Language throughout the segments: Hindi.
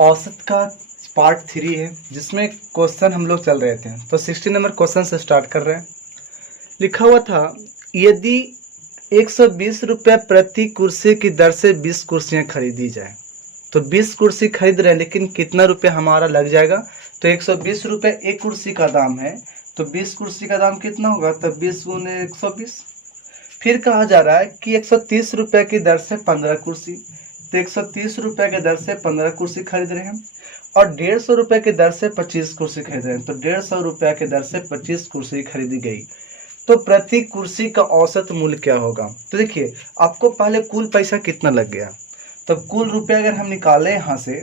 औसत का पार्ट 3 है जिसमें क्वेश्चन हम लोग चल रहे थे। तो 60 नंबर क्वेश्चन से स्टार्ट कर रहे हैं। लिखा हुआ था, यदि 120 रुपये प्रति कुर्सी की दर से 20 कुर्सियां खरीदी जाए। तो 20 कुर्सी खरीद रहे हैं, लेकिन कितना रुपया हमारा लग जाएगा? तो 120 रुपये एक कुर्सी का दाम है, तो 20 कुर्सी का दाम कितना होगा? तो 20 गुने 120। फिर कहा जा रहा है कि 130 रुपये की दर से 15 कुर्सी। तो 130 रुपये की दर से 15 कुर्सी खरीद रहे हैं और 150 रुपये की दर से 25 कुर्सी खरीद रहे हैं। तो 150 रुपये की दर से 25 कुर्सी खरीदी गई। तो प्रति कुर्सी का औसत मूल्य क्या होगा? तो देखिए, आपको पहले कुल पैसा कितना लग गया। तो कुल रुपया अगर हम निकालें यहाँ से,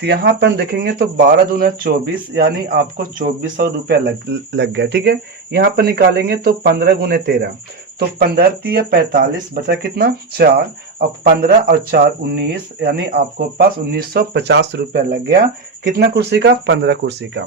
तो यहाँ पर हम देखेंगे तो 12 दूना 24, यानी आपको 2400 रुपया लग गया। ठीक है, यहाँ पर निकालेंगे तो 15 गुने 13, तो 15 तिया 45, बचा कितना? 4। अब 15 और 4 19, यानी आपको पास 1950 रुपया लग गया। कितना कुर्सी का? 15 कुर्सी का।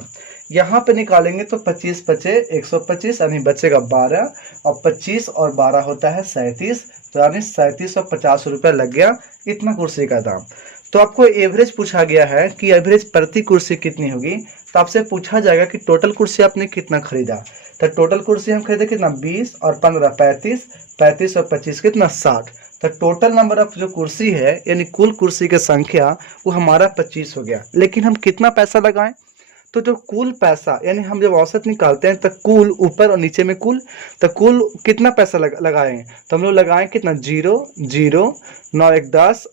यहाँ पे निकालेंगे तो 25 बचे 125, यानी बचेगा 12, और 25 और 12 होता है 37, तो यानी 3750 रुपया लग गया इतना कुर्सी का दाम। तो आपको एवरेज पूछा गया है कि एवरेज प्रति कुर्सी कितनी होगी। तो आपसे पूछा जाएगा कि टोटल कुर्सी आपने कितना खरीदा। तो टोटल कुर्सी हम खरीदे कितना? 20 और 15 35, 35 और 25 कितना? 60। तो टोटल नंबर ऑफ जो कुर्सी है, यानी कुल कुर्सी की संख्या, वो हमारा 25 हो गया। लेकिन हम कितना पैसा लगाएं? तो जो कुल पैसा, यानी हम जब औसत निकालते हैं तो कुल ऊपर और नीचे में कुल, तो कुल कितना पैसा लगाएं? तो हम लोग लगाएं कितना? 0 0 9 1 10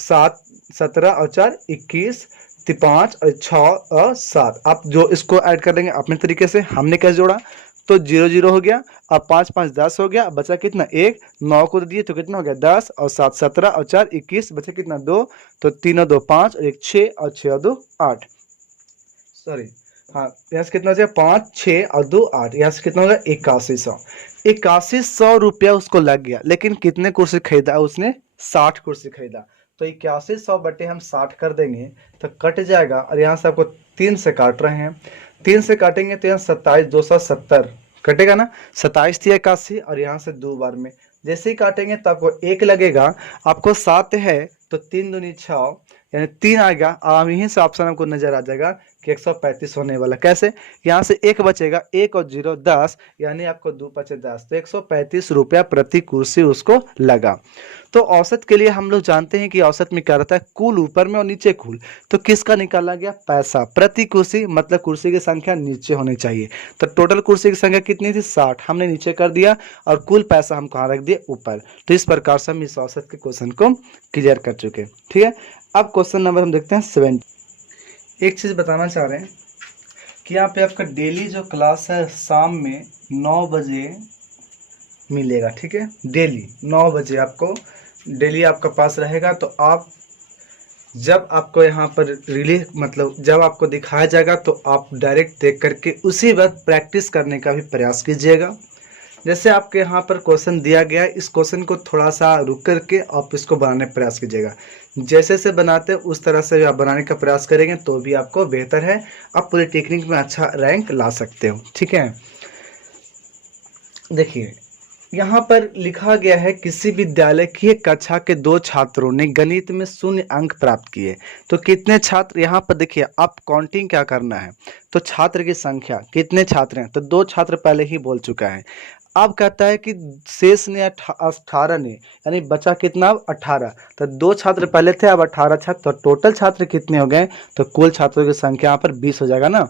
7 17 और 4 21 5 और 6 और 7। आप जो इसको ऐड कर लेंगे अपने तरीके से। हमने कैसे जोड़ा? तो 0 0 हो गया, अब 5 5 10 हो गया, बचा कितना? 1। 9 को दिए तो कितना हो गया? 10, और 7 17 और 4 21, बचा कितना? 2। तो 3 और 2 5 और 1 6 और 6 और 2 8। सॉरी, हाँ, यहाँ से कितना हो गया? 5 6 और 2 8। यहाँ से कितना होगा? 8100। 8100 रुपया उसको लग गया। लेकिन कितने कुर्सी खरीदा? उसने 60 कुर्सी खरीदा। तो 8100 बटे हम 60 कर देंगे तो कट जाएगा, और यहाँ से आपको 3 से काट रहे हैं। 3 से काटेंगे तो यहाँ 27 270 कटेगा ना। 27 थी 81, और यहाँ से 2 बार में जैसे ही काटेंगे तो आपको 1 लगेगा। आपको 7 है तो 3 दूनी 6, यानी 3 आएगा। अब यहीं से ऑप्शन आपको नजर आ जाएगा कि 135 होने वाला। कैसे? यहाँ से 1 बचेगा, 1 और 0 10, यानी आपको 2 बचे 10। तो 135 रुपया प्रति कुर्सी उसको लगा। तो औसत के लिए हम लोग जानते हैं कि औसत में क्या रहता है? कुल ऊपर में और नीचे कुल। तो किसका निकाला गया? पैसा प्रति कुर्सी, मतलब कुर्सी की संख्या नीचे होनी चाहिए। तो टोटल कुर्सी की संख्या कितनी थी? 60, हमने नीचे कर दिया, और कुल पैसा हम कहाँ रख दिए? ऊपर। तो इस प्रकार से हम इस औसत के क्वेश्चन को क्लियर कर चुके। ठीक है, अब क्वेश्चन नंबर हम देखते हैं 7। एक चीज़ बताना चाह रहे हैं कि यहाँ पे आपका डेली जो क्लास है शाम में 9 बजे मिलेगा। ठीक है, डेली 9 बजे आपको डेली आपका पास रहेगा। तो आप जब आपको यहाँ पर रिलीज, मतलब जब आपको दिखाया जाएगा, तो आप डायरेक्ट देख करके उसी वक्त प्रैक्टिस करने का भी प्रयास कीजिएगा। जैसे आपके यहाँ पर क्वेश्चन दिया गया है, इस क्वेश्चन को थोड़ा सा रुक करके आप इसको बनाने का प्रयास कीजिएगा। जैसे से बनाते हैं उस तरह से आप बनाने का प्रयास करेंगे तो भी आपको बेहतर है, आप पॉलिटेक्निक में अच्छा रैंक ला सकते हो। ठीक है, देखिए यहाँ पर लिखा गया है, किसी विद्यालय की एक कक्षा के 2 छात्रों ने गणित में 0 अंक प्राप्त किए। तो कितने छात्र? यहाँ पर देखिए, आप काउंटिंग क्या करना है, तो छात्र की संख्या, कितने छात्र हैं? तो 2 छात्र पहले ही बोल चुका है। अब कहता है कि शेष ने 18 ने, यानी बचा कितना? 18। तो 2 छात्र पहले थे, अब 18 छात्र। तो टोटल छात्र कितने हो गए? तो कुल छात्रों की संख्या यहाँ पर 20 हो जाएगा ना,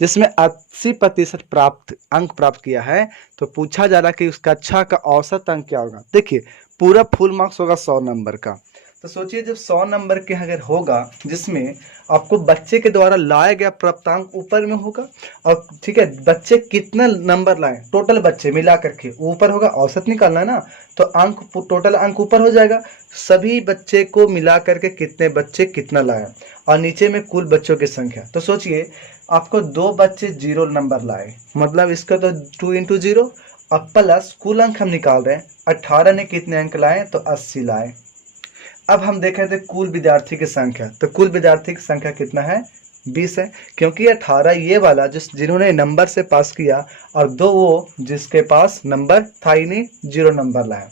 जिसमें 80% अंक प्राप्त किया है। तो पूछा जा रहा है कि उस कक्षा का औसत अंक क्या होगा। देखिए, पूरा फुल मार्क्स होगा 100 नंबर का। तो सोचिए, जब 100 नंबर के अगर होगा, जिसमें आपको बच्चे के द्वारा लाया गया प्राप्तांक ऊपर में होगा, और ठीक है, बच्चे कितना नंबर लाए, टोटल बच्चे मिला करके ऊपर होगा। औसत निकालना है ना, तो अंक, टोटल अंक ऊपर हो जाएगा। सभी बच्चे को मिला करके कितने बच्चे कितना लाए, और नीचे में कुल बच्चों की संख्या। तो सोचिए, आपको 2 बच्चे 0 नंबर लाए, मतलब इसका तो 2 इंटू 0, अब प्लस कुल अंक हम निकाल रहे हैं। 18 ने कितने अंक लाए? तो 80 लाए। अब हम देख रहे थे कुल विद्यार्थी की संख्या, तो कुल विद्यार्थी की संख्या कितना है? 20 है, क्योंकि 18 ये वाला जिन्होंने नंबर से पास किया, और 2 वो जिसके पास नंबर था ही नहीं, 0 नंबर लाया।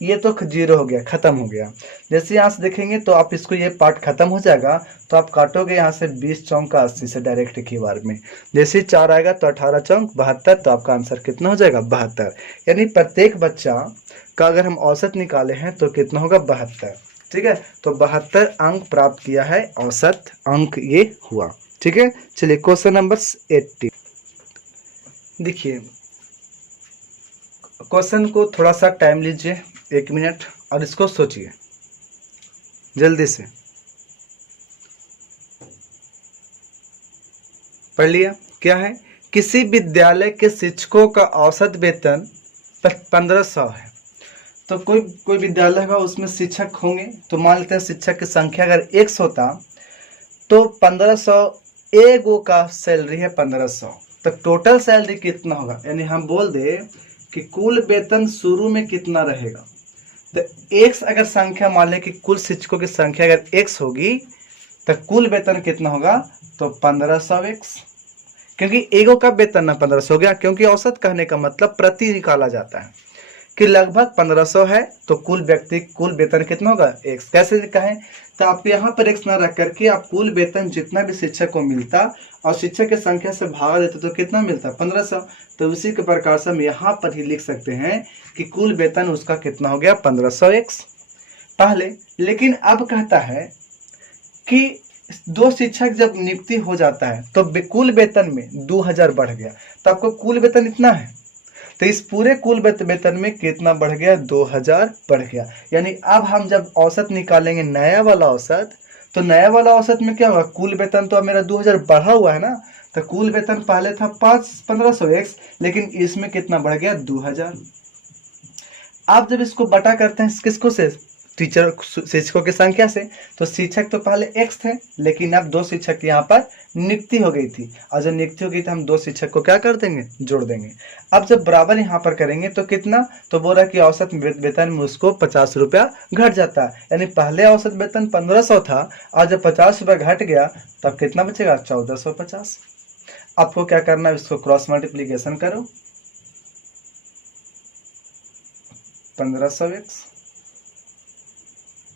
ये तो 0 हो गया, खत्म हो गया। जैसे यहाँ से देखेंगे तो आप इसको, ये पार्ट खत्म हो जाएगा तो आप काटोगे यहाँ से 20 चौक का 80 से डायरेक्ट एक ही बार में। जैसे 4 आएगा तो 18 चौक 72, तो आपका आंसर कितना हो जाएगा 72। यानी प्रत्येक बच्चा का अगर हम औसत निकाले हैं तो कितना होगा 72। ठीक है, तो 72 अंक प्राप्त किया है, औसत अंक ये हुआ। ठीक है, चलिए क्वेश्चन नंबर 80 देखिए। क्वेश्चन को थोड़ा सा टाइम लीजिए, 1 मिनट, और इसको सोचिए जल्दी से। पढ़ लिया? क्या है, किसी विद्यालय के शिक्षकों का औसत वेतन 1500 है। तो कोई विद्यालय होगा, उसमें शिक्षक होंगे, तो मान लेते हैं शिक्षक की संख्या अगर X होता तो 1500 एगो का सैलरी है 1500, तो टोटल सैलरी कितना होगा। यानी हम बोल दे कि कुल वेतन शुरू में कितना रहेगा। तो X अगर संख्या मान लें कि कुल शिक्षकों की संख्या अगर X होगी तो कुल वेतन कितना होगा, तो 1500X, क्योंकि एगो का वेतन ना 1500 हो गया, क्योंकि औसत कहने का मतलब प्रति निकाला जाता है कि लगभग 1500 है तो कुल वेतन कितना होगा X। कैसे कहें, तो आप यहाँ पर X ना रख करके आप कुल वेतन जितना भी शिक्षक को मिलता और शिक्षक की संख्या से भागा देते तो कितना मिलता 1500। तो उसी के प्रकार से हम यहाँ पर ही लिख सकते हैं कि कुल वेतन उसका कितना हो गया 1500X पहले। लेकिन अब कहता है कि 2 शिक्षक जब नियुक्ति हो जाता है तो कुल वेतन में 2000 बढ़ गया, तो आपको कुल वेतन इतना है, तो इस पूरे कुल वेतन में कितना बढ़ गया 2000 बढ़ गया। यानी अब हम जब औसत निकालेंगे नया वाला औसत, तो नया वाला औसत में क्या होगा, कुल वेतन तो अब मेरा 2000 बढ़ा हुआ है ना, तो कुल वेतन पहले था 1500X, लेकिन इसमें कितना बढ़ गया 2000। आप जब इसको बटा करते हैं किसको से, टीचर शिक्षकों की संख्या से, तो शिक्षक तो पहले X थे, लेकिन अब 2 शिक्षक यहाँ पर नियुक्ति हो गई थी, और जब नियुक्ति हो गई तो हम 2 शिक्षक को क्या कर देंगे, जोड़ देंगे। अब जब बराबर यहाँ पर करेंगे तो कितना, तो बोल रहा है कि औसत वेतन में उसको 50 रुपया घट जाता है। यानी पहले औसत वेतन 1500 था, और जब 50 रुपया घट गया तब कितना बचेगा 1450। आपको क्या करना है, इसको क्रॉस मल्टीप्लीकेशन करो, 1500X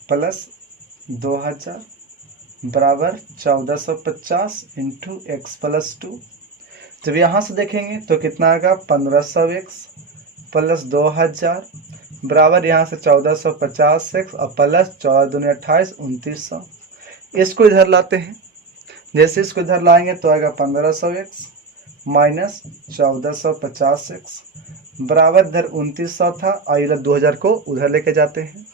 प्लस 2000 बराबर 1450 इंटू X प्लस 2। जब यहाँ से देखेंगे तो कितना आएगा 1500X प्लस 2000 बराबर यहाँ से 1450X और प्लस 14 दूनी 28 2900। इसको इधर लाते हैं, जैसे इसको इधर लाएंगे तो आएगा 1500X माइनस 1450X बराबर इधर 2900 था, और इधर 2000 को उधर लेके जाते हैं।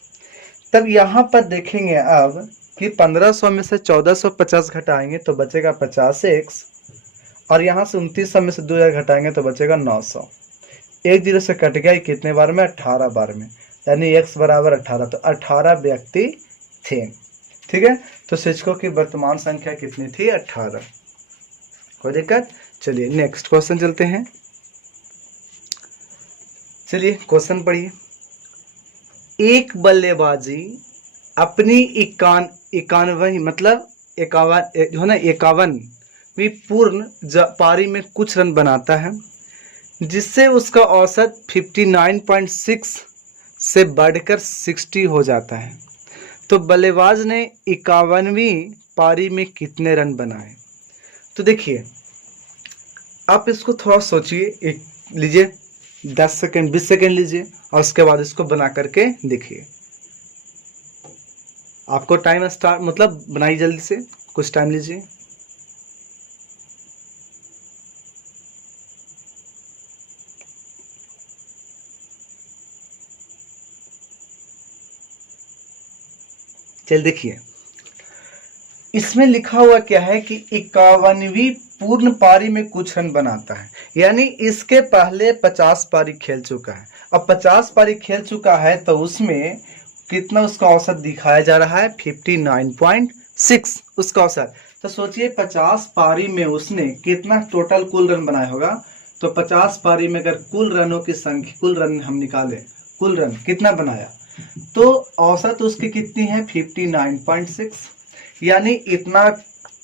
तब यहाँ पर देखेंगे अब कि 1500 में से 1450 घटाएंगे तो बचेगा 50X, और यहाँ से 2900 में से 2000 घटाएंगे तो बचेगा 900। 1 0 से कट गया, कितने बार में 18 बार में, यानी X बराबर 18, तो 18 व्यक्ति थे। ठीक है, तो शिक्षकों की वर्तमान संख्या कितनी थी 18। कोई दिक्कत? चलिए नेक्स्ट क्वेश्चन चलते हैं। चलिए क्वेश्चन पढ़िए। एक बल्लेबाजी अपनी 51वीं पूर्ण पारी में कुछ रन बनाता है, जिससे उसका औसत 59.6 से बढ़कर 60 हो जाता है। तो बल्लेबाज ने 51वीं पारी में कितने रन बनाए। तो देखिए आप इसको थोड़ा सोचिए, लीजिए 10 सेकेंड 20 सेकेंड लीजिए, और उसके बाद इसको बना करके देखिए। आपको टाइम स्टार्ट मतलब बनाइए जल्दी से, कुछ टाइम लीजिए। चल देखिए, इसमें लिखा हुआ क्या है कि 51वीं पूर्ण पारी में कुछ रन बनाता है, यानी इसके पहले 50 पारी खेल चुका है। अब 50 पारी खेल चुका है तो उसमें कितना उसका औसत दिखाया जा रहा है 59.6 उसका औसत। तो सोचिए 50 पारी में उसने कितना टोटल कुल रन बनाया होगा। तो 50 पारी में अगर कुल रनों की संख्या, कुल रन हम निकालें, कुल रन कितना बनाया, तो औसत उसकी कितनी है 59.6, यानी इतना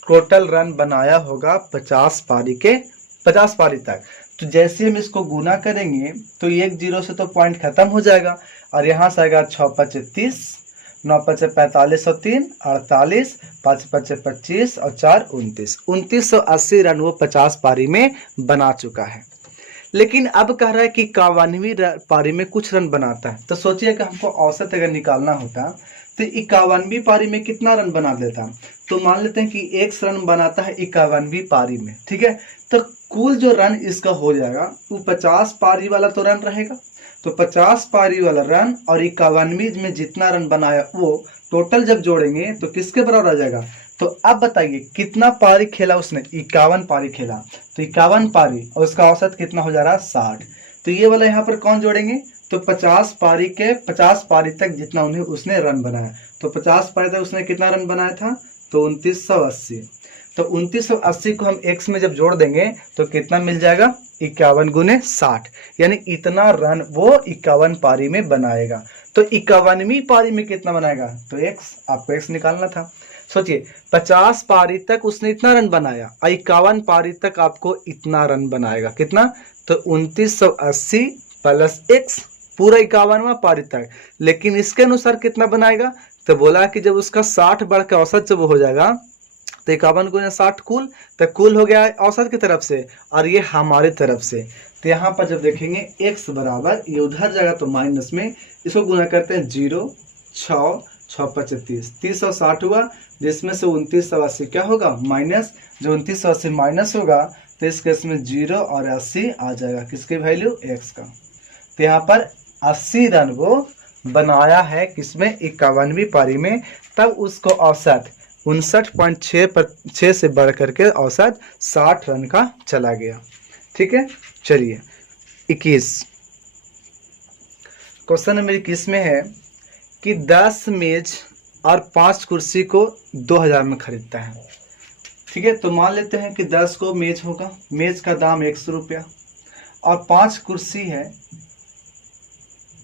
टोटल रन बनाया होगा 50 पारी तक। तो जैसे हम इसको गुना करेंगे तो 1 0 से तो पॉइंट खत्म हो जाएगा, और यहाँ से आएगा 6×5 = 30, 9×5 = 45 और 3 48, 5×5 = 25 और 4 29। 2980 रन वो 50 पारी में बना चुका है। लेकिन अब कह रहा है कि 51वीं पारी में कुछ रन बनाता है। तो सोचिए कि हमको औसत अगर निकालना होता तो 51वीं पारी में कितना रन बना लेता। तो मान लेते हैं कि 1 रन बनाता है 51वीं पारी में, ठीक है। तो कुल जो रन इसका हो जाएगा वो 50 पारी वाला तो रन रहेगा, तो 50 पारी वाला रन और 51वीं में जितना रन बनाया वो टोटल जब जोड़ेंगे तो किसके बराबर आ जाएगा। तो अब बताइए कितना पारी खेला उसने, 51 पारी खेला, तो 51 पारी और उसका औसत कितना हो जा रहा है 60। तो ये वाला यहाँ पर कौन जोड़ेंगे, तो 50 पारी के 50 पारी तक जितना उसने रन बनाया, तो 50 पारी तक उसने कितना रन बनाया था, तो 2980। तो 2980 को हम x में जब जोड़ देंगे तो कितना मिल जाएगा, 51 × 60, यानी इतना रन वो 51 पारी में बनाएगा। तो 51वीं पारी में कितना बनाएगा, तो x, आपको x निकालना था। सोचिए 50 पारी तक उसने इतना रन बनाया, 51 पारी तक आपको इतना रन बनाएगा, कितना, तो 2980 + x पूरा 51वां पारी तक। लेकिन इसके अनुसार कितना बनाएगा, तो बोला कि जब उसका 60 बढ़ के औसत जब हो जाएगा तो 51 × 60 कुल, तो कुल हो गया औसत की तरफ से और ये हमारे तरफ से। तो यहाँ पर जब देखेंगे x बराबर, ये उधर जाएगा तो माइनस में, इसको गुना करते हैं 0, 6, 6×5 = 30, 30 और 60 हुआ, जिसमें से 2980 क्या होगा माइनस, जो 2980 माइनस होगा तो इस केस में 0 और 80 आ जाएगा, किसकी वैल्यू, x का। तो यहाँ पर 80 रन वो बनाया है किसमें, 51वीं पारी में। तब उसको औसत 59.6 से बढ़ करके औसत 60 रन का चला गया। ठीक है, चलिए 21 क्वेश्चन नंबर 21 में है कि 10 मेज और 5 कुर्सी को 2000 में खरीदता है। ठीक है, तो मान लेते हैं कि 10 को मेज होगा, मेज का दाम 100 रुपया, और 5 कुर्सी है,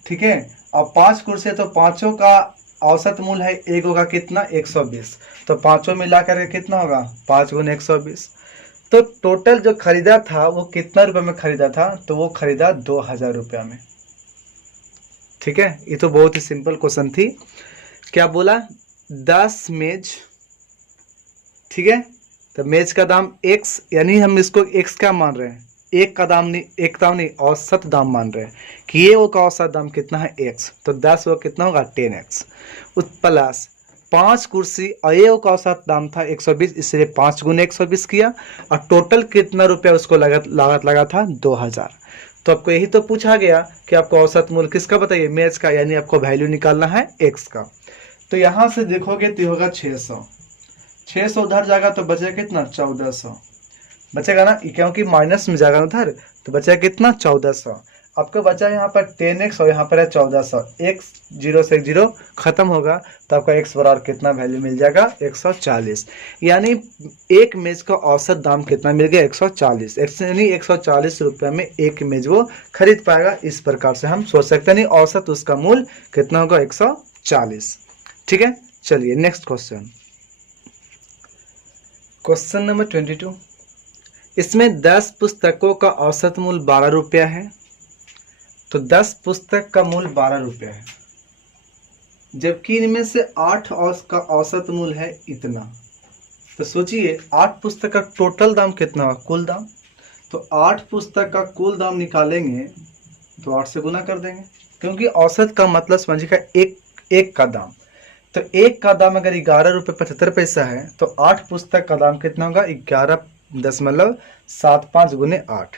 ठीक है, और 5 कुर्सी है तो पांचों का औसत मूल्य है एक होगा कितना, 120, तो पांचों मिला करके कितना होगा, 5 × 120। तो टोटल जो खरीदा था वो कितना रुपए में खरीदा था, तो वो खरीदा 2000 रुपया में। ठीक है, ये तो बहुत ही सिंपल क्वेश्चन थी। क्या बोला, 10 मेज, ठीक है, तो मेज का दाम x, यानी हम इसको x क्या मान रहे हैं, एक का दाम नहीं, एक दाम नहीं, औसत दाम मान रहे हैं कि ये वो का औसत दाम कितना है x, तो 10 वो कितना होगा 10x, प्लस 5 कुर्सी और ये वो का औसत दाम था 120, इसलिए 5 × 120 किया, और टोटल कितना रुपया उसको लागत लगा था 2000। तो आपको यही तो पूछा गया कि आपको औसत मूल्य किसका बताइए, मेज का, यानी आपको वैल्यू निकालना है x का। तो यहाँ से देखोगे तो होगा 600, 600 उधर जाएगा तो बचेगा कितना, 1400 बचेगा ना, क्योंकि माइनस में जाएगा उधर, तो बचेगा कितना, 1400। आपको बचा यहाँ पर 10x और यहाँ पर है 1400, x 0 से 0 खत्म होगा, तो आपका x बराबर कितना वैल्यू मिल जाएगा, 140। यानी एक मेज का औसत दाम कितना मिल गया, 140, यानी 140 रुपये में एक मेज वो खरीद पाएगा। इस प्रकार से हम सोच सकते हैं, नहीं औसत उसका मूल्य कितना होगा, 140। ठीक है, चलिए नेक्स्ट क्वेश्चन, क्वेश्चन नंबर 22। इसमें 10 पुस्तकों का औसत मूल्य 12 रुपया है, तो 10 पुस्तक का मूल्य 12 रुपया है, जबकि इनमें से 8 का औसत मूल्य है इतना। तो सोचिए 8 पुस्तक का टोटल दाम कितना होगा, कुल दाम, तो 8 पुस्तक का कुल दाम निकालेंगे तो 8 से गुना कर देंगे, क्योंकि औसत का मतलब समझिएगा एक का दाम। तो एक का दाम अगर 11 रुपये 75 पैसा है, तो 8 पुस्तक का दाम कितना होगा, 11.75 × 8।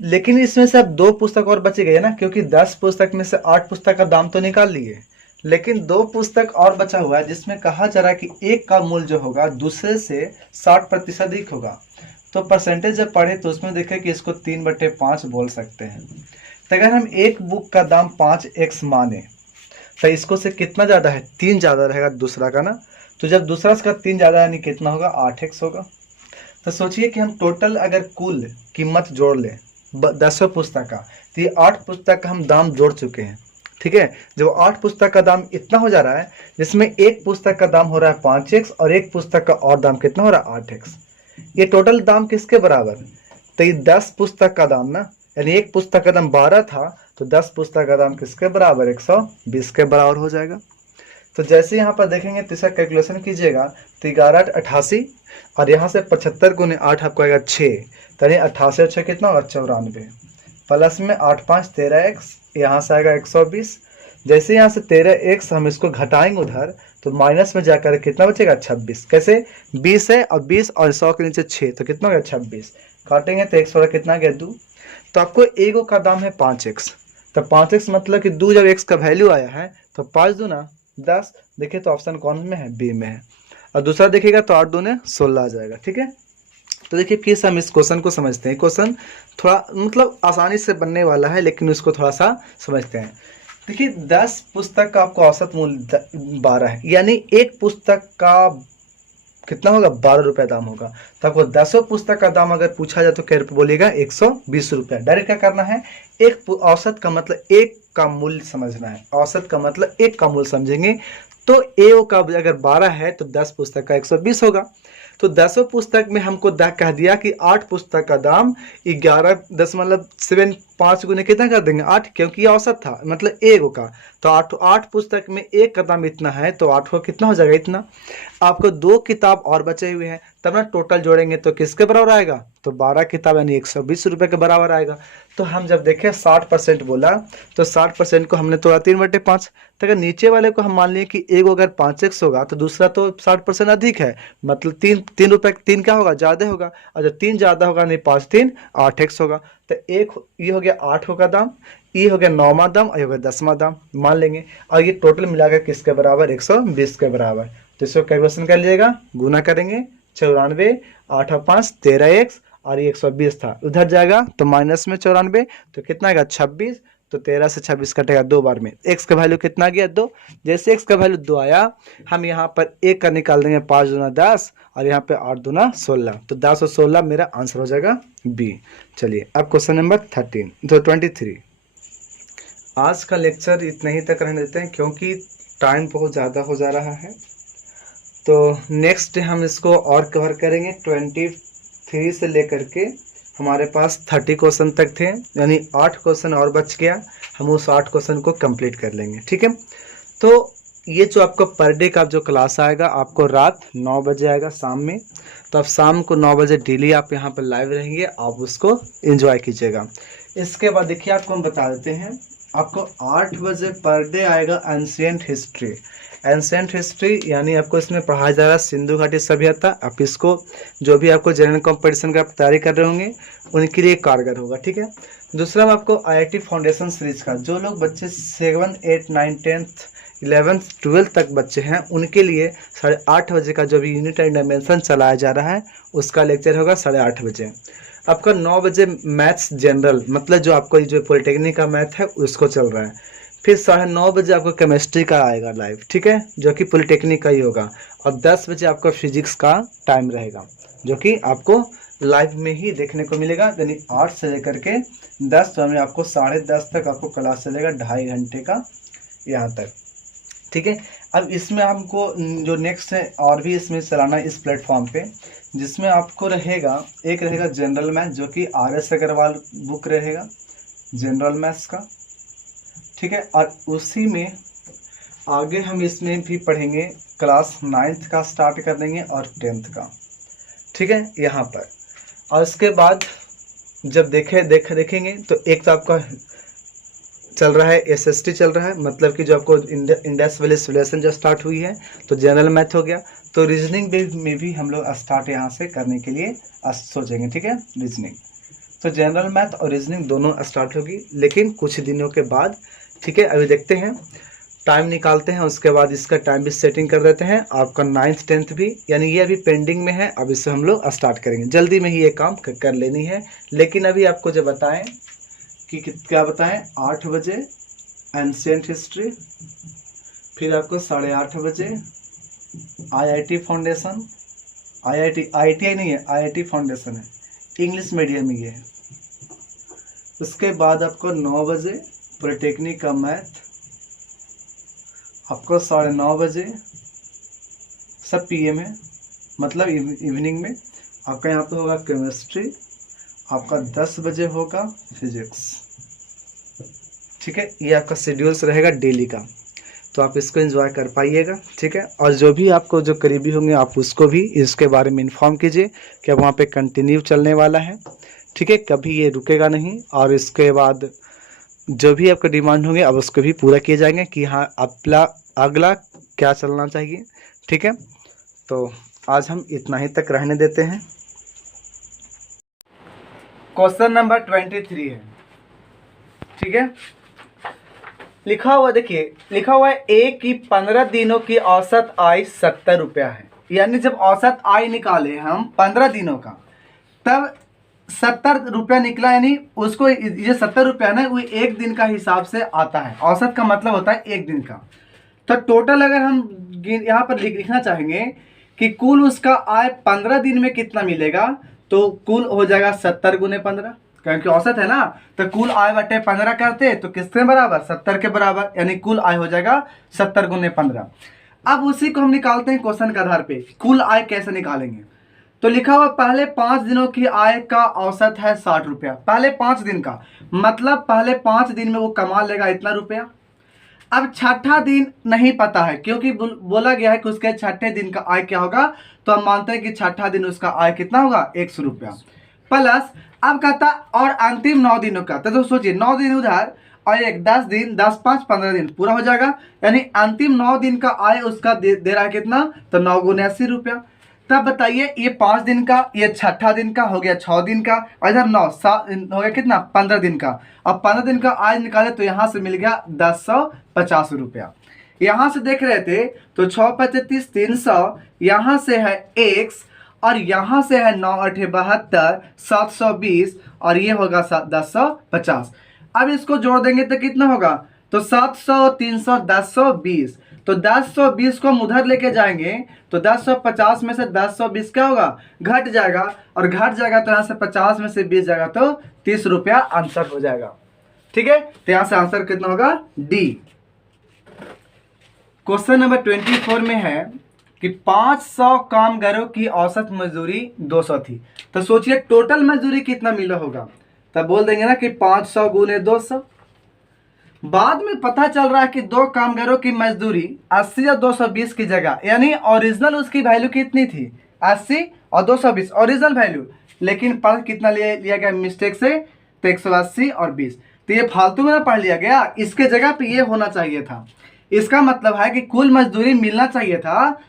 लेकिन इसमें से अब 2 पुस्तक और बच गए ना, क्योंकि 10 पुस्तक में से 8 पुस्तक का दाम तो निकाल लिए, लेकिन 2 पुस्तक और बचा हुआ है जिसमें कहा जा रहा है कि एक का मूल्य जो होगा दूसरे से 60% अधिक होगा। तो परसेंटेज जब पढ़े तो उसमें देखें कि इसको 3/5 बोल सकते हैं। तो अगर हम एक बुक का दाम 5x माने तो इसको से कितना ज़्यादा है, 3 ज़्यादा रहेगा दूसरा का ना, तो जब दूसरा इसका 3 ज़्यादा यानी कितना होगा, 8x होगा। तो सोचिए कि हम टोटल अगर कुल कीमत जोड़ लें 10 पुस्तक का, तो ये 8 पुस्तक का हम दाम जोड़ चुके हैं। ठीक है, जब 8 पुस्तक का दाम इतना हो जा रहा है, जिसमें एक पुस्तक का दाम हो रहा है 5x और एक पुस्तक का और दाम कितना हो रहा है 8x, ये टोटल दाम किसके बराबर, तो ये 10 पुस्तक का दाम ना, यानी एक पुस्तक का दाम 12 था, तो 10 पुस्तक का दाम किसके बराबर, 120 के बराबर हो जाएगा। तो जैसे यहाँ पर देखेंगे तो इसका कैलकुलेशन कीजिएगा तो 11 8 88 और यहाँ से 75 गुने 8 आपको आएगा 6, यानी 88 और 6 कितना होगा 94, प्लस में 8 5 13x, यहाँ से आएगा 120। जैसे यहाँ से 13x हम इसको घटाएंगे उधर तो माइनस में जाकर कितना बचेगा 26। कैसे, 20 है और 20 और 100 के नीचे 6 तो कितना हो गया 26, काटेंगे तो 100 कितना गया 2। तो आपको एगो का दाम है 5x, तो 5x मतलब कि 2 जब x का वैल्यू आया है तो 5 दूना 10, देखिए तो ऑप्शन कौन में है, बी में है। और दूसरा देखिएगा तो 8 दूने 16 आ जाएगा। ठीक है, तो देखिए फिर हम इस क्वेश्चन को समझते हैं। क्वेश्चन थोड़ा मतलब आसानी से बनने वाला है लेकिन उसको थोड़ा सा समझते हैं। देखिए 10 पुस्तक का आपको औसत मूल्य 12 है, यानी एक पुस्तक का कितना होगा 12 रुपये दाम होगा। तो आपको 10 पुस्तक का दाम अगर पूछा जाए तो क्या बोलिएगा 120 रुपये। डायरेक्ट क्या करना है, एक औसत का मतलब एक का मूल्य समझना है, औसत का मतलब एक का मूल्य समझेंगे तो ए का अगर 12 है तो 10 पुस्तक का 120 होगा। तो 10 पुस्तक में हमको कह दिया कि 8 पुस्तक का दाम 11.75 गुने कितना कर देंगे 8, क्योंकि ये औसत था मतलब एक का। तो 8 पुस्तक में एक का दाम इतना है तो 8 को कितना हो जाएगा इतना। आपको 2 किताब और बचे हुए हैं तब ना टोटल जोड़ेंगे तो किसके बराबर आएगा, तो 12 किताब यानी 120 रुपये के बराबर आएगा। तो हम जब देखें 60% बोला तो 60% को हमने तोड़ा 3/5। तो अगर नीचे वाले को हम मान लिए कि एक अगर 5x होगा तो दूसरा तो 60% अधिक है, मतलब 3 रुपये 3 क्या होगा ज़्यादा होगा, और जब 3 ज़्यादा होगा नहीं 5 3 8x होगा। तो एक ये हो गया 8 का दाम, ये हो गया 9वां दाम और ये हो गया 10वां दाम मान लेंगे, और ये टोटल मिलाकर किसके बराबर 120 के बराबर। तो इसको कैलकुलेशन कर लीजिएगा, गुना करेंगे 94 8 और 5 13x और ये 120 था, उधर जाएगा तो माइनस में 94 तो कितना आएगा 26। तो 13 से 26 कटेगा 2 बार में, x का वैल्यू कितना गया 2। जैसे x का वैल्यू 2 आया हम यहाँ पर 1 का निकाल देंगे 5 दूना 10 और यहाँ पे 8 दूना 16, तो 10 और 16 मेरा आंसर हो जाएगा बी। चलिए अब क्वेश्चन नंबर 23। आज का लेक्चर इतना ही तक रहने देते हैं क्योंकि टाइम बहुत ज़्यादा हो जा रहा है। तो नेक्स्ट डे हम इसको और कवर करेंगे। 23 से लेकर के हमारे पास 30 क्वेश्चन तक थे, यानी 8 क्वेश्चन और बच गया, हम उस 8 क्वेश्चन को कंप्लीट कर लेंगे। ठीक है, तो ये जो आपको पर डे का जो क्लास आएगा आपको रात 9 बजे आएगा शाम में। तो आप शाम को 9 बजे डेली आप यहाँ पर लाइव रहेंगे, आप उसको एंजॉय कीजिएगा। इसके बाद देखिए आपको हम बता देते हैं, आपको 8 बजे पर डे आएगा एंशिएंट हिस्ट्री। एंशिएंट हिस्ट्री यानी आपको इसमें पढ़ाया जा रहा है सिंधु घाटी सभ्यता। आप इसको जो भी आपको जनरल कंपटीशन का तैयारी कर रहे होंगे उनके लिए कारगर होगा। ठीक है, दूसरा हम आपको आईआईटी फाउंडेशन सीरीज का, जो लोग बच्चे 7 8 9 10th 11th 12th तक बच्चे हैं उनके लिए 8:30 बजे का जो भी यूनिट एंड डायमेंशन चलाया जा रहा है उसका लेक्चर होगा 8:30 बजे। आपका 9 बजे मैथ्स जनरल, मतलब जो आपको जो पॉलिटेक्निक का मैथ है उसको चल रहा है। फिर 9:30 बजे आपको केमिस्ट्री का आएगा लाइव, ठीक है, जो कि पॉलिटेक्निक का ही होगा। और 10 बजे आपका फिजिक्स का टाइम रहेगा जो कि आपको लाइव में ही देखने को मिलेगा। यानी 8 से लेकर के 10 में आपको 10:30 तक आपको क्लास चलेगा, 2.5 घंटे का यहाँ तक। ठीक है, अब इसमें हमको जो नेक्स्ट है और भी इसमें चलाना है इस प्लेटफॉर्म पे, जिसमें आपको रहेगा एक रहेगा जनरल मैथ जो कि RS अग्रवाल बुक रहेगा जनरल मैथ्स का। ठीक है, और उसी में आगे हम इसमें भी पढ़ेंगे क्लास 9th का स्टार्ट कर देंगे और 10th का। ठीक है, यहाँ पर। और उसके बाद जब देखेंगे तो एक तो आपका चल रहा है SST चल रहा है, मतलब कि जो आपको इंडस वैली सिविलाइजेशन जो स्टार्ट हुई है, तो जनरल मैथ हो गया। तो रीजनिंग में भी हम लोग स्टार्ट यहाँ से करने के लिए सोचेंगे। ठीक है, रीजनिंग तो जनरल मैथ और रीजनिंग दोनों स्टार्ट होगी लेकिन कुछ दिनों के बाद। ठीक है, अभी देखते हैं, टाइम निकालते हैं, उसके बाद इसका टाइम भी सेटिंग कर देते हैं। आपका 9th 10th भी, यानी ये अभी पेंडिंग में है, अब इससे हम लोग स्टार्ट करेंगे। जल्दी में ही ये काम कर लेनी है। लेकिन अभी आपको जो बताएं कि क्या बताएं, 8 बजे एंशिएंट हिस्ट्री, फिर आपको 8:30 बजे IIT फाउंडेशन, IIT नहीं है, IIT फाउंडेशन है, इंग्लिश मीडियम में ये है। उसके बाद आपको 9 बजे पॉलिटेक्निक का मैथ, आपको 9:30 बजे सब PM है, मतलब इवनिंग में आपका यहाँ पे होगा केमिस्ट्री, आपका 10 बजे होगा फिजिक्स। ठीक है, ये आपका शेड्यूल्स रहेगा डेली का, तो आप इसको एंजॉय कर पाइएगा। ठीक है, और जो भी आपको जो करीबी होंगे आप उसको भी इसके बारे में इन्फॉर्म कीजिए कि अब वहाँ पे कंटिन्यू चलने वाला है। ठीक है, कभी ये रुकेगा नहीं, और इसके बाद जो भी आपका डिमांड होंगे अब उसको भी पूरा किए जाएंगे कि हाँ अगला क्या चलना चाहिए। ठीक है, तो आज हम इतना ही तक रहने देते हैं। क्वेश्चन नंबर 23 है। ठीक है, लिखा हुआ देखिए, लिखा हुआ है एक की 15 दिनों की औसत आय 70 रुपया है। यानी जब औसत आय निकाले हम 15 दिनों का, तब 70 रुपया निकला, यानी उसको ये 70 रुपया ना वो एक दिन का हिसाब से आता है। औसत का मतलब होता है एक दिन का। तो टोटल अगर हम यहाँ पर लिखना चाहेंगे कि कुल उसका आय 15 दिन में कितना मिलेगा, तो कुल हो जाएगा 70 गुने 15, क्योंकि औसत है ना, तो कुल आय बटे 15 करते तो किसके बराबर, 70 के बराबर, यानी कुल आय हो जाएगा 70 गुने 15। अब उसी को हम निकालते हैं क्वेश्चन के आधार पे, कुल आय कैसे निकालेंगे। तो लिखा हुआ पहले 5 दिनों की आय का औसत है 60 रुपया, पहले 5 दिन का, मतलब पहले 5 दिन में वो कमा लेगा इतना रुपया। अब छठा दिन नहीं पता है, क्योंकि बोला गया है कि उसके छठे दिन का आय क्या होगा, तो हम मानते हैं कि छठा दिन उसका आय कितना होगा, 100 रुपया प्लस। अब कहता और अंतिम 9 दिनों का, तो सोचिए 9 दिन उधर और एक 10 दिन, 10 5 15 दिन पूरा हो जाएगा, यानी अंतिम 9 दिन का आय उसका दे रहा है कितना, तो 9 गुने 80 रुपया। तब बताइए ये 5 दिन का, ये छठा दिन का हो गया 6 दिन का, और इधर 9 हो गया कितना, 15 दिन का। अब 15 दिन का आय निकाले तो यहाँ से मिल गया 1050 रुपया। यहाँ से देख रहे थे तो 6 25 300, यहाँ से है x, और यहाँ से है 9 8 72 720, और ये होगा 1050। अब इसको जोड़ देंगे तो कितना होगा, तो 700 300 1020, तो 1020 को हम उधर लेके जाएंगे तो 1050 में से 1020 क्या होगा, घट जाएगा, और घट जाएगा तो यहाँ से 50 में से 20 जाएगा तो 30 रुपया आंसर हो जाएगा। ठीक है, तो यहाँ से आंसर कितना होगा, डी। क्वेश्चन नंबर 24 में है कि 500 कामगारों की औसत मजदूरी 200 थी, तो सोचिए टोटल मजदूरी कितना मिला होगा, तब बोल देंगे ना कि 500 गुने 200। बाद में पता चल रहा है कि 2 कामगारों की मजदूरी 80 और 220 की जगह, यानी ओरिजिनल उसकी वैल्यू कितनी थी, 80 और 220 ओरिजिनल वैल्यू, लेकिन पर कितना लिया गया मिस्टेक से, तो 180 और 20, तो ये फालतू में ना पढ़ लिया गया, इसके जगह पे ये होना चाहिए था। इसका मतलब है कि कुल मजदूरी मिलना चाहिए था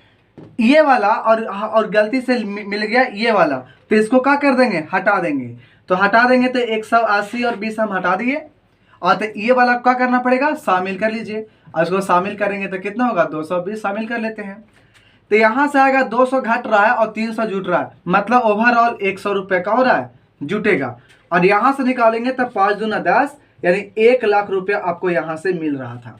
ये वाला, और गलती से मिल गया ये वाला, तो इसको क्या कर देंगे, हटा देंगे। तो हटा देंगे तो 180 और 20 हम हटा दिए, और तो ये वाला क्या करना पड़ेगा, शामिल कर लीजिए, और इसको शामिल करेंगे तो कितना होगा, 220 शामिल कर लेते हैं। तो यहाँ से आएगा 200 घट रहा है और 300 जुट रहा है, मतलब ओवरऑल 100 रुपये का हो रहा है, जुटेगा। और यहाँ से निकालेंगे तो 5 दूना 10, यानी 1 लाख रुपया आपको यहाँ से मिल रहा था।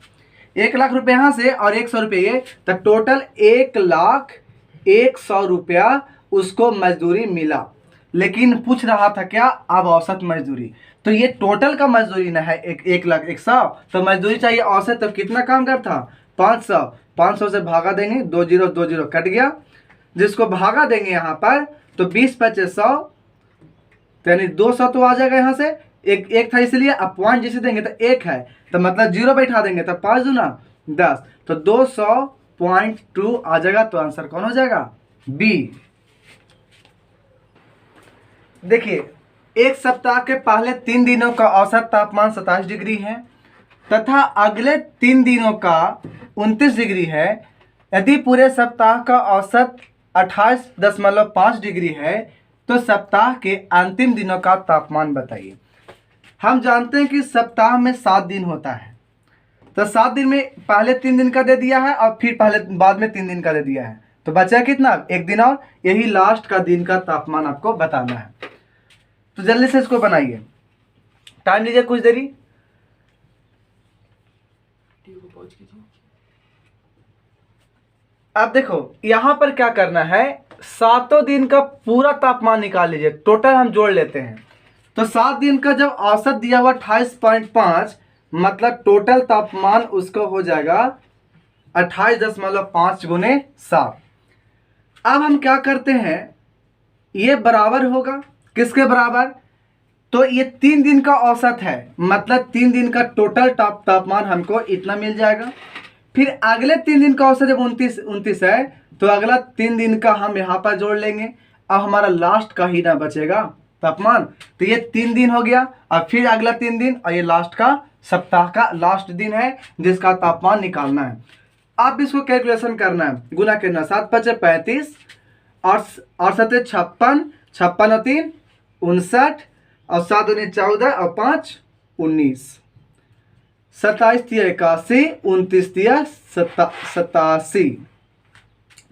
1 लाख रुपये यहाँ से और 100 रुपये ये, तो टोटल 1,01,00,000 रुपया उसको मजदूरी मिला। लेकिन पूछ रहा था क्या, अब औसत मजदूरी, तो ये टोटल का मजदूरी ना है 1,01,00,000, तो मजदूरी चाहिए औसत, तो कितना कामगार था, 500, 500 से भागा देंगे, 20 कट गया, जिसको भागा देंगे यहाँ पर तो 20 25 100, तो यानी 200 तो आ जाएगा यहाँ से, एक था इसलिए, अब पॉइंट जिसे देंगे तो 1 है, तो मतलब 0 बैठा देंगे तो 5 दूना 10, तो 200.2 आ जाएगा, तो आंसर कौन हो जाएगा, बी। देखिए एक सप्ताह के पहले 3 दिनों का औसत तापमान 27 डिग्री है तथा अगले 3 दिनों का 29 डिग्री है। यदि पूरे सप्ताह का औसत 28.5 डिग्री है तो सप्ताह के अंतिम दिनों का तापमान बताइए। हम जानते हैं कि सप्ताह में 7 दिन होता है, तो 7 दिन में पहले 3 दिन का दे दिया है और फिर बाद में 3 दिन का दे दिया है, तो बचा कितना, 1 दिन, और यही लास्ट का दिन का तापमान आपको बताना है। तो जल्दी से इसको बनाइए, टाइम लीजिए कुछ देरी। अब देखो यहां पर क्या करना है, 7 दिन का पूरा तापमान निकाल लीजिए, टोटल हम जोड़ लेते हैं। तो 7 दिन का जब औसत दिया हुआ 28.5, मतलब टोटल तापमान उसको हो जाएगा 28.5 गुने 7। अब हम क्या करते हैं, ये बराबर होगा किसके बराबर, तो ये 3 दिन का औसत है, मतलब 3 दिन का टोटल तापमान हमको इतना मिल जाएगा। फिर अगले 3 दिन का औसत जब 29 है तो अगला 3 दिन का हम यहाँ पर जोड़ लेंगे। अब हमारा लास्ट का ही ना बचेगा तापमान, तो ये 3 दिन हो गया। अब फिर अगला 3 दिन और ये लास्ट का सप्ताह का लास्ट दिन है जिसका तापमान निकालना है। आप इसको कैलकुलेशन करना है, गुना करना, 7 × 5 = 35 और 7 × 56, 56 और 3 59 और 7 × 2 = 14 और 5 = 19, 27 × 3 = 81, 29 × 3 = 87,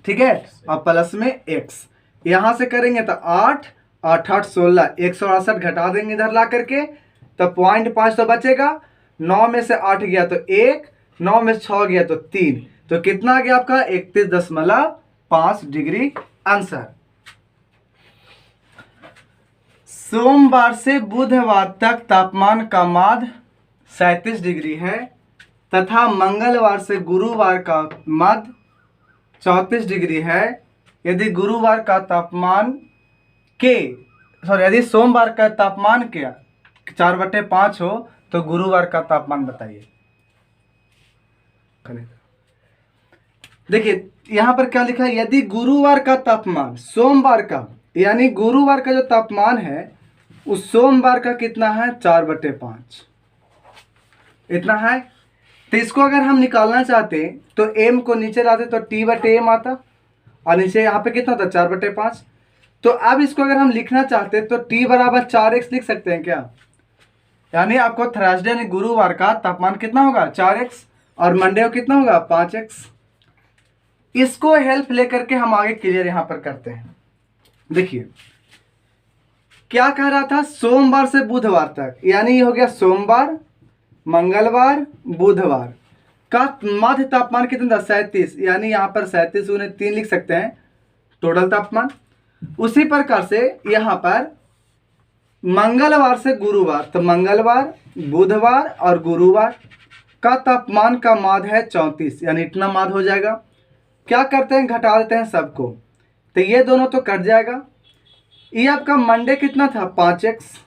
ठीक है। और प्लस में x यहां से करेंगे तो 8 8 8 16, 168 घटा देंगे इधर ला करके तो 0.5 तो बचेगा। 9 में से 8 गया तो 1, 9 में से 6 गया तो 3, तो कितना आ गया आपका 31.5 डिग्री आंसर। सोमवार से बुधवार तक तापमान का माध्य 37 डिग्री है तथा मंगलवार से गुरुवार का माध्य 34 डिग्री है। यदि गुरुवार का तापमान यदि सोमवार का तापमान क्या 4/5 हो तो गुरुवार का तापमान बताइए। देखिए यहां पर क्या लिखा है, यदि गुरुवार का तापमान सोमवार का, यानी गुरुवार का जो तापमान है उस सोमवार का कितना है 4/5 इतना है। तो इसको अगर हम निकालना चाहते तो m को नीचे लाते तो t/m आता और नीचे यहाँ पे कितना था 4/5। तो अब इसको अगर हम लिखना चाहते तो t = 4x लिख सकते हैं क्या, यानी आपको थर्सडे यानी गुरुवार का तापमान कितना होगा 4x और मंडे को कितना होगा 5x। इसको हेल्प लेकर के हम आगे क्लियर यहां पर करते हैं। देखिए क्या कह रहा था, सोमवार से बुधवार तक, यानी ये हो गया सोमवार मंगलवार बुधवार का माध्य तापमान कितना था 37, यानी यहाँ पर 37 × 3 लिख सकते हैं टोटल तापमान। उसी प्रकार से यहाँ पर मंगलवार से गुरुवार, तो मंगलवार बुधवार और गुरुवार का तापमान का माध्य है 34, यानी इतना माध्य हो जाएगा। क्या करते हैं घटा देते हैं सबको, तो ये दोनों तो कट जाएगा। ये आपका मंडे कितना था 5x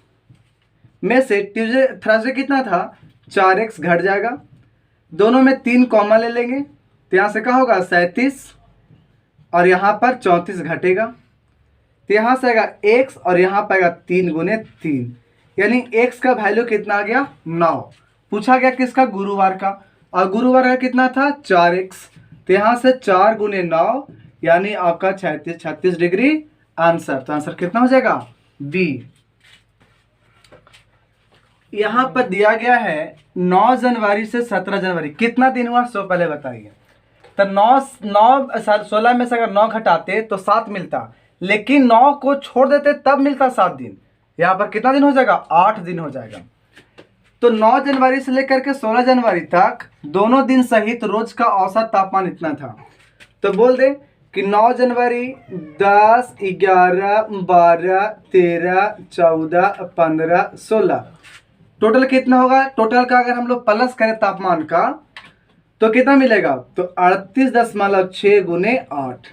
में से ट्यूसडे थर्सडे कितना था 4x घट जाएगा। दोनों में 3 कॉमन ले लेंगे तो यहाँ से क्या होगा 37 और यहाँ पर 34 घटेगा, तो यहाँ से आएगा x और यहाँ पर आएगा 3 × 3, यानी x का वैल्यू कितना आ गया 9। पूछा गया किसका गुरुवार का, और गुरुवार का कितना था 4x, तो यहाँ से 4 × 9 यानी आपका 36 डिग्री आंसर। तो आंसर कितना हो जाएगा बी। यहां पर दिया गया है 9 जनवरी से 17 जनवरी कितना दिन हुआ सो पहले बताइए। तो 16 में से अगर 9 घटाते तो 7 मिलता, लेकिन 9 को छोड़ देते तब मिलता 7 दिन। यहाँ पर कितना दिन हो जाएगा 8 दिन हो जाएगा। तो 9 जनवरी से लेकर के 16 जनवरी तक दोनों दिन सहित रोज का औसत तापमान इतना था। तो बोल दे कि 9 जनवरी 10 11 12 13 14 15 16 टोटल कितना होगा। टोटल का अगर हम लोग प्लस करें तापमान का तो कितना मिलेगा, तो 38.6 × 8।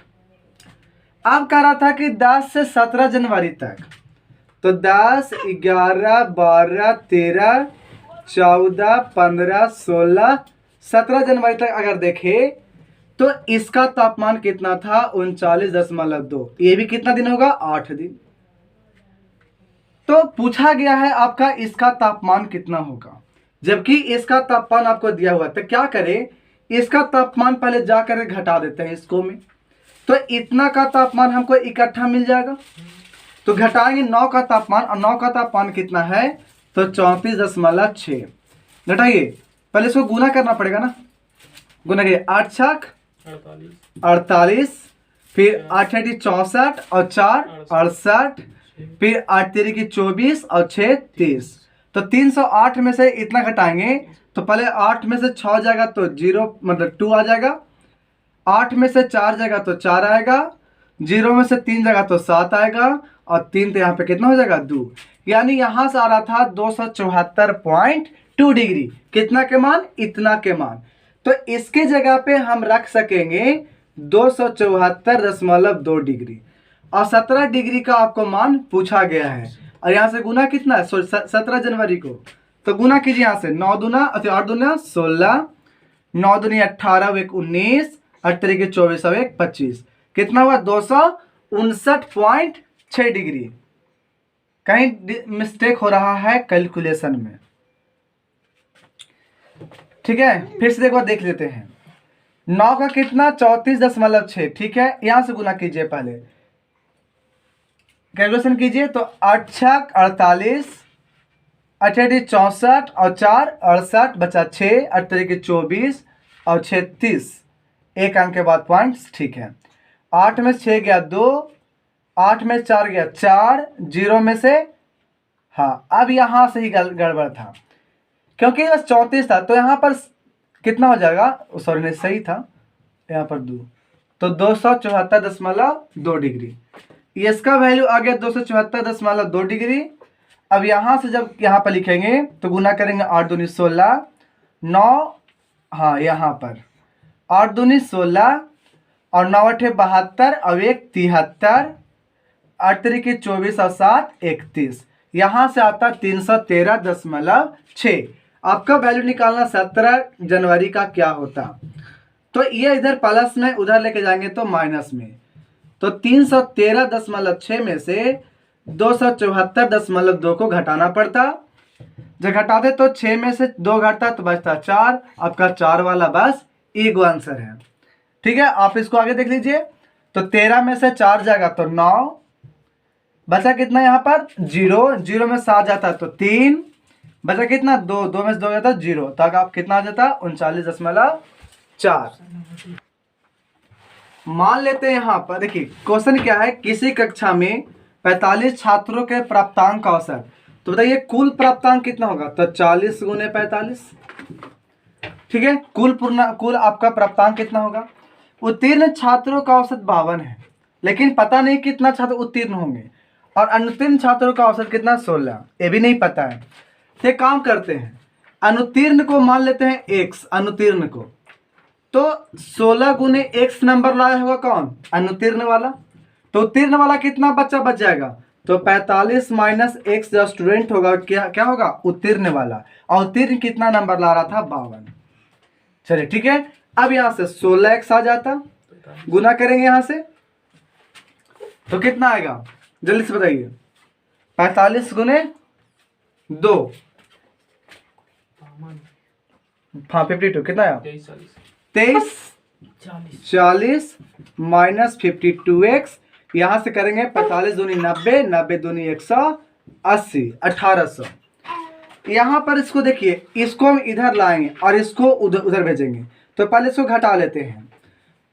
अब कह रहा था कि 10 से 17 जनवरी तक, तो 10 11 12 13 14 15 16 17 जनवरी तक अगर देखें तो इसका तापमान कितना था 39.2। ये भी कितना दिन होगा 8 दिन। तो पूछा गया है आपका इसका तापमान कितना होगा, जबकि इसका तापमान आपको दिया हुआ। तो क्या करें, इसका तापमान पहले जाकर घटा देते हैं इसको में, तो इतना का तापमान हमको इकट्ठा मिल जाएगा। तो घटाएंगे 9 का तापमान, और 9 का तापमान कितना है तो 34.6। घटाइए, पहले इसको गुना करना पड़ेगा ना, गुना करिए 8 छक 48, फिर 8 64 और 4 68, फिर 8 3 24 और 6 30। तो 308 में से इतना घटाएंगे तो पहले 8 में से 6 जाएगा तो 0 मतलब 2 आ जाएगा, 8 में से 4 जाएगा तो 4 आएगा, 0 में से 3 जाएगा तो 7 आएगा, और 3 तो यहाँ पे कितना हो जाएगा 2। यानी यहाँ से आ रहा था 274.2 डिग्री। कितना के मान, इतना के मान। तो इसके जगह पे हम रख सकेंगे 274.2 डिग्री, और 17 डिग्री का आपको मान पूछा गया है। और यहाँ से गुना कितना है 17 जनवरी को, तो गुना कीजिए यहाँ से 9 दूना 8 दूना 16, 9 दूनी 18 एक 19, 8 तरीके 24 और एक 25, कितना हुआ 259.6 डिग्री। कहीं मिस्टेक हो रहा है कैलकुलेशन में, ठीक है। फिर से देखो देख लेते हैं, 9 का कितना 34.6, ठीक है। यहां से गुना कीजिए, पहले कैलकुलेशन कीजिए तो 8 छक 48, 8 64 और 4 68 बचा 6, 8 तरीके 24 और 36, एक अंक के बाद पॉइंट्स, ठीक है। 8 में 6 गया 2, 8 में 4 गया 4, 0 में से, हाँ अब यहाँ से ही गड़बड़ था क्योंकि बस 34 था, तो यहाँ पर कितना हो जाएगा, सॉरी नहीं सही था, यहाँ पर 2, तो 274.2 डिग्री। इसका वैल्यू आ गया 274.2 डिग्री। अब यहाँ से जब यहाँ पर लिखेंगे तो गुना करेंगे 8 दूनी 16, 9, हाँ यहाँ पर 8 दूनी 16 और 9 8 72 और 1 73, 8 तरीके 24 और 7 31, यहाँ से आता 313.6। आपका वैल्यू निकालना 17 जनवरी का क्या होता, तो ये इधर प्लस में, उधर लेके जाएंगे तो माइनस में, तो 313.6 में से 274.2 को घटाना पड़ता। जब घटाते तो 6 में से 2 घटता तो बचता 4। आपका 4 वाला बस ईगो आंसर है, ठीक है। आप इसको आगे देख लीजिए, तो 13 में से 4 जाएगा तो 9, बचा कितना यहाँ पर 0, 0 में 7 जाता तो 3, बचा कितना 2, 2 में से 2 जाता 0, तो आप कितना आ जाता 39.4। मान लेते हैं यहाँ पर, देखिए क्वेश्चन क्या है, किसी कक्षा में 45 छात्रों के प्राप्तांक का औसत, तो बताइए कुल प्राप्तांक कितना होगा, तो 40 गुने 45, ठीक है। कुल आपका प्राप्तांक कितना होगा। उत्तीर्ण छात्रों का औसत 52 है, लेकिन पता नहीं कितना छात्र उत्तीर्ण होंगे, और अनुत्तीर्ण छात्रों का औसत कितना 16, ये भी नहीं पता है। तो काम करते हैं, अनुत्तीर्ण को मान लेते हैं x, अनुत्तीर्ण को, तो 16 गुने x नंबर लाया होगा कौन, अनुत्तीर्ण वाला, तो उत्तीर्ण वाला कितना बच्चा बच जाएगा, तो 45 माइनस x जो स्टूडेंट होगा क्या होगा, उत्तीर्ण वाला, और उत्तीर्ण कितना नंबर ला रहा था 52। चलिए ठीक है, अब यहां से 16x आ जाता, गुना करेंगे यहां से तो कितना आएगा, जल्दी से बताइए, 45 गुने 2, हाँ 52, कितना आया 23 40 माइनस 52x, यहां से करेंगे 45 दूनी 90, 90 दूनी 180, 1800। यहां पर इसको देखिए, इसको हम इधर लाएंगे और इसको उधर भेजेंगे, तो पहले इसको घटा लेते हैं,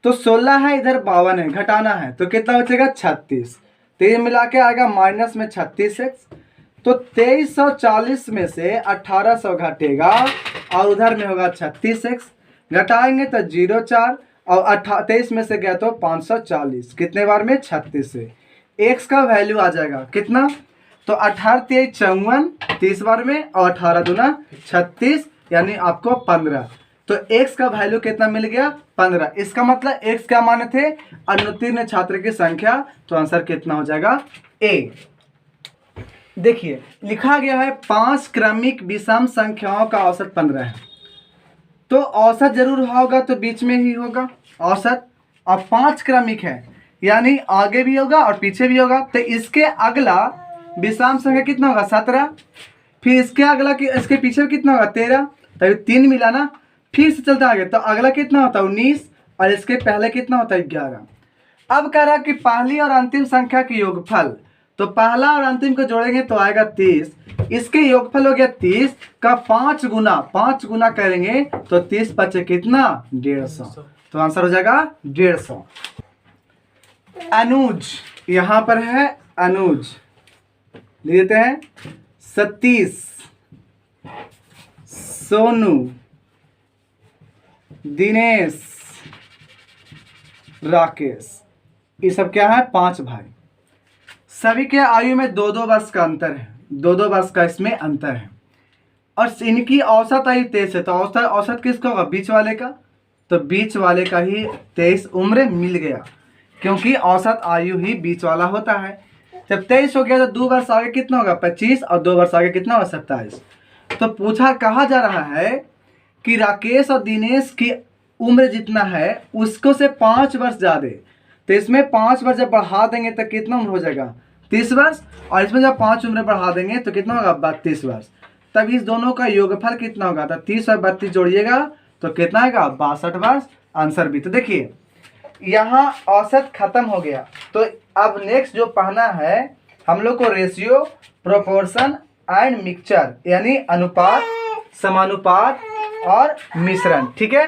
तो 16 है इधर 52 है, घटाना है तो कितना बचेगा 36, तो ये मिला के आएगा माइनस में 36x, तो 2340 में से 1800 घटेगा और उधर में होगा 36x, घटाएंगे तो 0,4 और 23 में से गया तो 540, कितने बार में 36 से, x का वैल्यू आ जाएगा कितना, तो 18 23 54, 30 बार में, और 18 दूना 36, यानी आपको 15, तो x का वैल्यू कितना मिल गया 15। इसका मतलब x क्या माने थे, अनुत्तीर्ण छात्र की संख्या, तो आंसर कितना हो जाएगा a। देखिए लिखा गया है 5 क्रमिक विषम संख्याओं का औसत 15 है, तो औसत जरूर होगा तो बीच में ही होगा औसत, और 5 क्रमिक है यानी आगे भी होगा और पीछे भी होगा, तो इसके अगला विषम संख्या कितना होगा 17, फिर इसके अगला इसके पीछे कितना होगा 13, तभी 3 मिला ना, फिर से चलता आगे तो अगला कितना होता है 19, और इसके पहले कितना होता है 11। अब कह रहा कि पहली और अंतिम संख्या के योगफल, तो पहला और अंतिम को जोड़ेंगे तो आएगा 30, इसके योगफल हो गया 30 का 5 गुना करेंगे तो 30 बचे कितना 150, तो आंसर हो जाएगा 150। अनुज, यहां पर है अनुज, लेते हैं सतीश, सोनू, दिनेश, राकेश, ये सब क्या है 5 भाई, सभी के आयु में 2-2 वर्ष का अंतर है, 2-2 वर्ष का इसमें अंतर है, और इनकी औसत आयु 23 है, तो औसत किसका होगा बीच वाले का, तो बीच वाले का ही 23 उम्र मिल गया, क्योंकि औसत आयु ही बीच वाला होता है। जब 23 हो गया तो 2 वर्ष आगे कितना होगा 25 और 2 वर्ष आगे कितना होगा 27। तो कहा जा रहा है कि राकेश और दिनेश की उम्र जितना है उसको से 5 वर्ष ज़्यादा, तो इसमें 5 वर्ष जब बढ़ा देंगे तो कितना उम्र हो जाएगा 30 वर्ष, और इसमें जब 5 उम्र बढ़ा देंगे तो कितना होगा 32 वर्ष। तब इस दोनों का योगफल कितना होगा, तो 30 और 32 जोड़िएगा तो कितना आएगा 62 वर्ष। आंसर भी। तो देखिए यहाँ औसत खत्म हो गया, तो अब नेक्स्ट जो पढ़ना है हम लोग को रेशियो, प्रोपोर्शन एंड मिक्सचर, यानी अनुपात, समानुपात और मिश्रण। ठीक है।